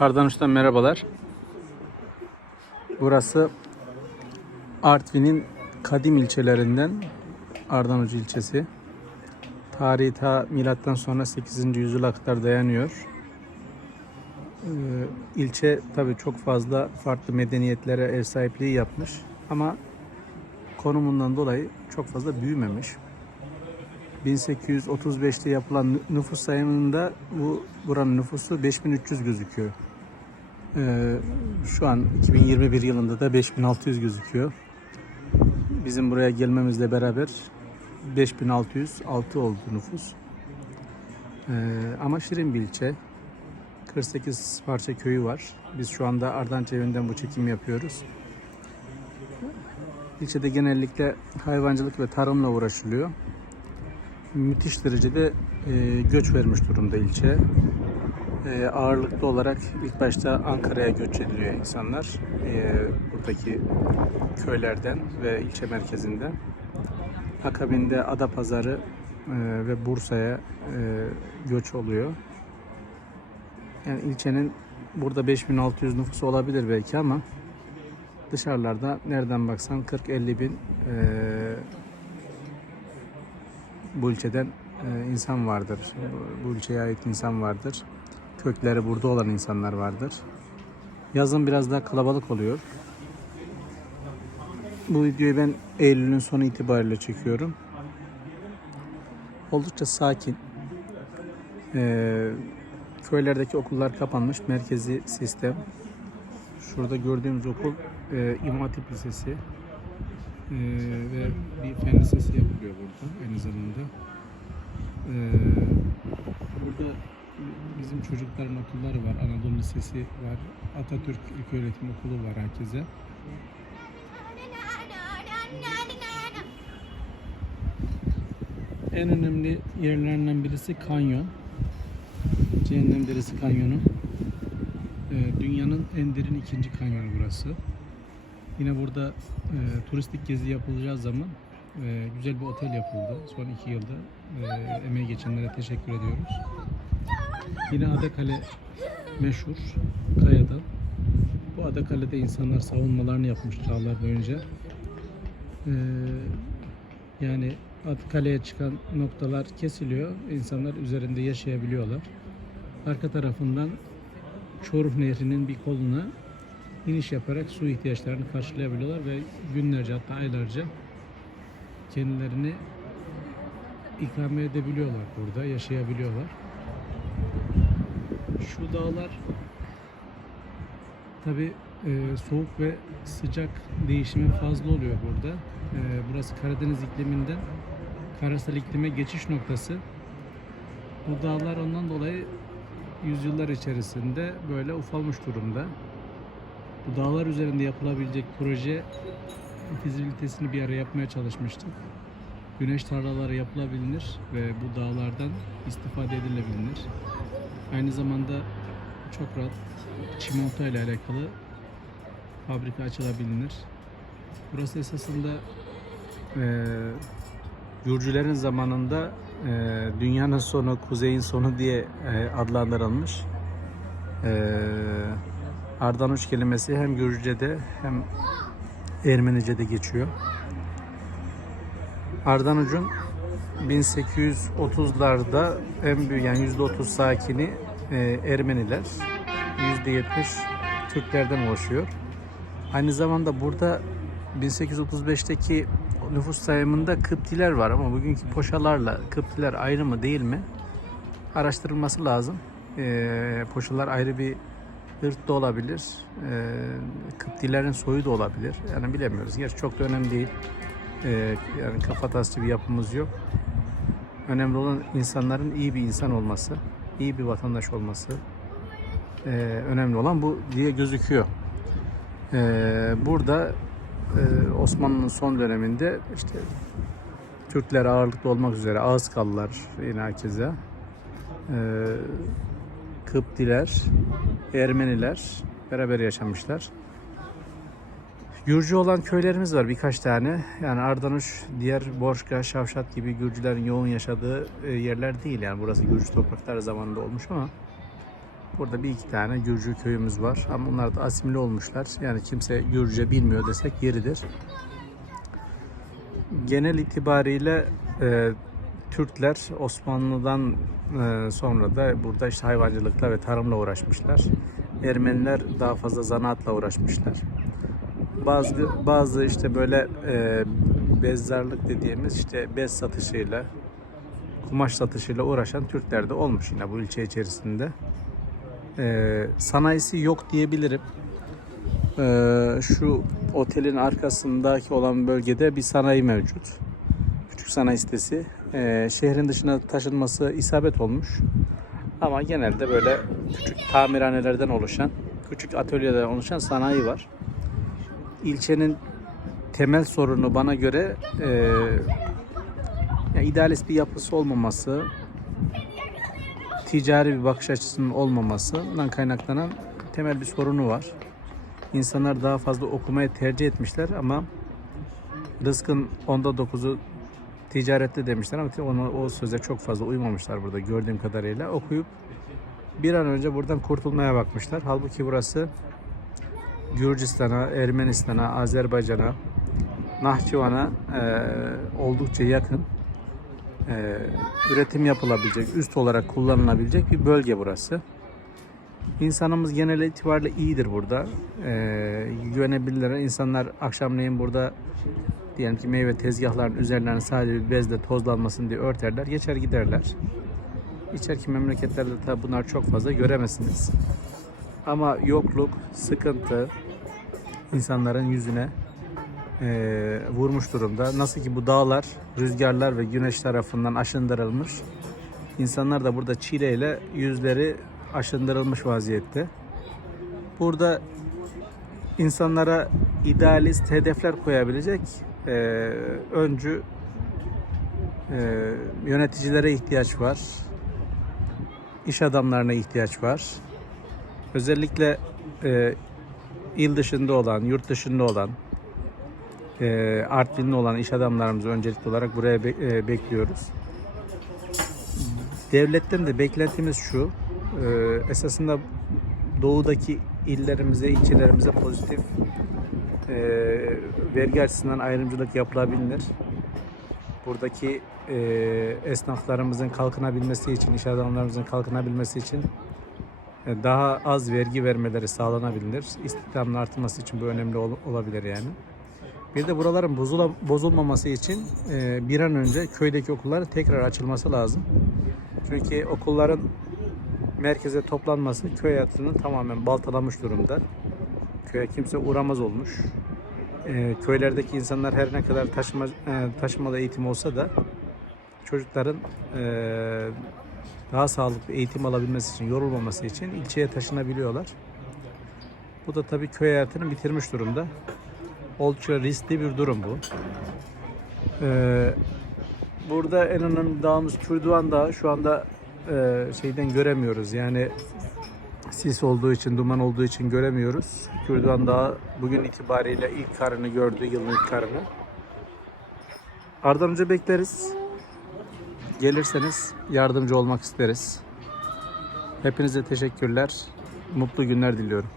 Ardanuş'tan merhabalar. Burası Artvin'in kadim ilçelerinden Ardanuç ilçesi. Tarihi ta milattan sonra 8. yüzyıla kadar dayanıyor. Ee, ilçe tabii çok fazla farklı medeniyetlere ev sahipliği yapmış ama konumundan dolayı çok fazla büyümemiş. 1835'te yapılan nüfus sayımında bu buranın nüfusu 5300 gözüküyor. Ee, şu an 2021 yılında da 5600 gözüküyor. Bizim buraya gelmemizle beraber 5606 oldu nüfus. Ee, ama şirin bir ilçe. 48 parça köyü var. Biz şu anda Ardanç evinden bu çekimi yapıyoruz. İlçede genellikle hayvancılık ve tarımla uğraşılıyor müthiş derecede e, göç vermiş durumda ilçe. E, ağırlıklı olarak ilk başta Ankara'ya göç ediliyor insanlar. E, buradaki köylerden ve ilçe merkezinden. Akabinde Adapazarı e, ve Bursa'ya e, göç oluyor. Yani ilçenin burada 5600 nüfusu olabilir belki ama dışarılarda nereden baksan 40-50 bin e, bu ilçeden e, insan vardır. Bu- Bu ilçeye ait insan vardır. Kökleri burada olan insanlar vardır. Yazın biraz daha kalabalık oluyor. Bu videoyu ben Eylül'ün sonu itibariyle çekiyorum. Oldukça sakin. E, köylerdeki okullar kapanmış. Merkezi sistem. Şurada gördüğümüz okul e, İmam Hatip Lisesi. Ee, ve bir fen lisesi yapılıyor burada aynı zamanda. Ee, burada bizim çocukların okulları var. Anadolu Lisesi var. Atatürk İlköğretim Okulu var herkese. En önemli yerlerinden birisi kanyon. Cehennem Deresi Kanyonu. Ee, dünyanın en derin ikinci kanyonu burası. Yine burada e, turistik gezi yapılacağı zaman e, güzel bir otel yapıldı. Son iki yılda e, emeği geçenlere teşekkür ediyoruz. Yine Adakale meşhur Kaya'da. Bu Adakale'de insanlar savunmalarını yapmış çağlar boyunca. E, yani Adakale'ye çıkan noktalar kesiliyor. İnsanlar üzerinde yaşayabiliyorlar. Arka tarafından Çoruh Nehri'nin bir koluna iniş yaparak su ihtiyaçlarını karşılayabiliyorlar ve günlerce hatta aylarca kendilerini ikame edebiliyorlar burada, yaşayabiliyorlar. Şu dağlar tabi soğuk ve sıcak değişimi fazla oluyor burada. E, burası Karadeniz ikliminden karasal iklime geçiş noktası. Bu dağlar ondan dolayı yüzyıllar içerisinde böyle ufalmış durumda. Bu dağlar üzerinde yapılabilecek proje fizibilitesini bir ara yapmaya çalışmıştık. Güneş tarlaları yapılabilir ve bu dağlardan istifade edilebilir. Aynı zamanda çok rahat çimento ile alakalı fabrika açılabilir. Burası esasında eee Gürcülerin zamanında eee, dünyanın sonu, kuzeyin sonu diye eee, adlandırılmış. Eee Ardanuç kelimesi hem Gürcüce'de hem Ermenice'de geçiyor. Ardanuç'un 1830'larda en büyük yani %30 sakini e, Ermeniler, %70 Türklerden oluşuyor. Aynı zamanda burada 1835'teki nüfus sayımında Kıptiler var ama bugünkü Poşalarla Kıptiler ayrı mı değil mi? Araştırılması lazım. E, Poşalar ayrı bir ırk da olabilir. E, Kıptilerin soyu da olabilir. Yani bilemiyoruz. Gerçi çok da önemli değil. E, yani kafatasçı bir yapımız yok. Önemli olan insanların iyi bir insan olması, iyi bir vatandaş olması. E, önemli olan bu diye gözüküyor. E, burada e, Osmanlı'nın son döneminde işte Türkler ağırlıklı olmak üzere Ağızkalılar yine herkese Kıptiler, Ermeniler beraber yaşamışlar. Gürcü olan köylerimiz var birkaç tane. Yani Ardanuş, diğer Borşka, Şavşat gibi Gürcülerin yoğun yaşadığı e, yerler değil. Yani burası Gürcü toprakları zamanında olmuş ama Burada bir iki tane Gürcü köyümüz var ama onlar da asimile olmuşlar. Yani kimse Gürcü bilmiyor desek yeridir. Genel itibariyle e, Türkler Osmanlı'dan e, sonra da burada işte hayvancılıkla ve tarımla uğraşmışlar. Ermeniler daha fazla zanaatla uğraşmışlar. Bazı bazı işte böyle e, bezzarlık dediğimiz işte bez satışıyla, kumaş satışıyla uğraşan Türkler de olmuş yine bu ilçe içerisinde. E, sanayisi yok diyebilirim. E, şu otelin arkasındaki olan bölgede bir sanayi mevcut. Küçük sanayi sitesi. E, şehrin dışına taşınması isabet olmuş. Ama genelde böyle küçük tamirhanelerden oluşan, küçük atölyeden oluşan sanayi var. İlçenin temel sorunu bana göre e, ya idealist bir yapısı olmaması, ticari bir bakış açısının olmamasından kaynaklanan temel bir sorunu var. İnsanlar daha fazla okumayı tercih etmişler ama rızkın onda dokuzu ticarette demişler ama onu, o söze çok fazla uymamışlar burada gördüğüm kadarıyla. Okuyup bir an önce buradan kurtulmaya bakmışlar. Halbuki burası Gürcistan'a, Ermenistan'a, Azerbaycan'a, Nahçıvan'a e, oldukça yakın e, üretim yapılabilecek, üst olarak kullanılabilecek bir bölge burası. İnsanımız genel itibariyle iyidir burada. E, güvenebilirler. İnsanlar akşamleyin burada diyelim ki meyve tezgahlarının üzerlerini sadece bir bezle tozlanmasın diye örterler. Geçer giderler. İçeriki memleketlerde tabi bunlar çok fazla göremezsiniz. Ama yokluk, sıkıntı insanların yüzüne e, vurmuş durumda. Nasıl ki bu dağlar rüzgarlar ve güneş tarafından aşındırılmış. İnsanlar da burada çileyle yüzleri aşındırılmış vaziyette. Burada insanlara idealist hedefler koyabilecek e, öncü e, yöneticilere ihtiyaç var. İş adamlarına ihtiyaç var. Özellikle e, il dışında olan, yurt dışında olan, e, Artvinli olan iş adamlarımızı öncelikli olarak buraya be- e, bekliyoruz. Devletten de beklentimiz şu, e, esasında doğudaki illerimize, ilçelerimize pozitif e, vergi açısından ayrımcılık yapılabilir. Buradaki e, esnaflarımızın kalkınabilmesi için, iş adamlarımızın kalkınabilmesi için daha az vergi vermeleri sağlanabilir. İstihdamın artması için bu önemli ol- olabilir yani. Bir de buraların bozula, bozulmaması için e, bir an önce köydeki okulların tekrar açılması lazım. Çünkü okulların merkeze toplanması köy hayatını tamamen baltalamış durumda. Köye kimse uğramaz olmuş. E, köylerdeki insanlar her ne kadar taşıma, e, taşımalı eğitim olsa da çocukların e, daha sağlıklı eğitim alabilmesi için, yorulmaması için ilçeye taşınabiliyorlar. Bu da tabii köy hayatını bitirmiş durumda. Oldukça riskli bir durum bu. Ee, burada en önemli dağımız Kürduvan Dağı. Şu anda e, şeyden göremiyoruz. Yani sis olduğu için, duman olduğu için göremiyoruz. Kürduvan Dağı bugün itibariyle ilk karını gördü, yılın ilk karını. Ardından bekleriz. Gelirseniz yardımcı olmak isteriz. Hepinize teşekkürler. Mutlu günler diliyorum.